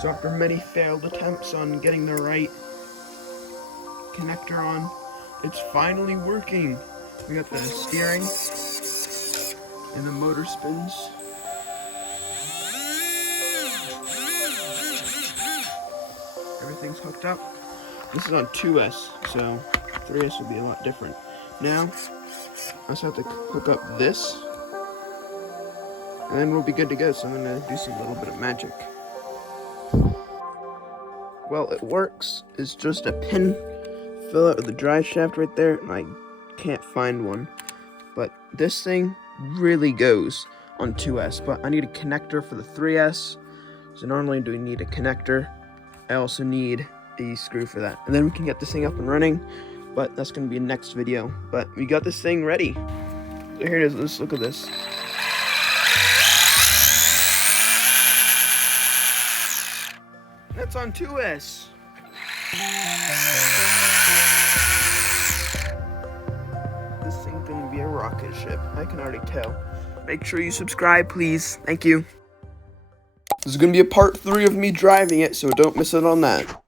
So after many failed attempts on getting the right connector on, it's finally working. We got the steering and the motor spins. Everything's hooked up. This is on 2S, so 3S would be a lot different. Now, I just have to hook up this, and then we'll be good to go. So I'm gonna do some little bit of magic. Well, it works. It's just a pin fillet with the drive shaft right there, and I can't find one. But this thing really goes on 2S, but I need a connector for the 3S. So not only do we need a connector, I also need a screw for that. And then we can get this thing up and running, but that's gonna be a next video. But we got this thing ready. So here it is, let's look at this. That's on 2S. This thing's gonna be a rocket ship, I can already tell. Make sure you subscribe, please. Thank you. This is gonna be a part 3 of me driving it, so don't miss out on that.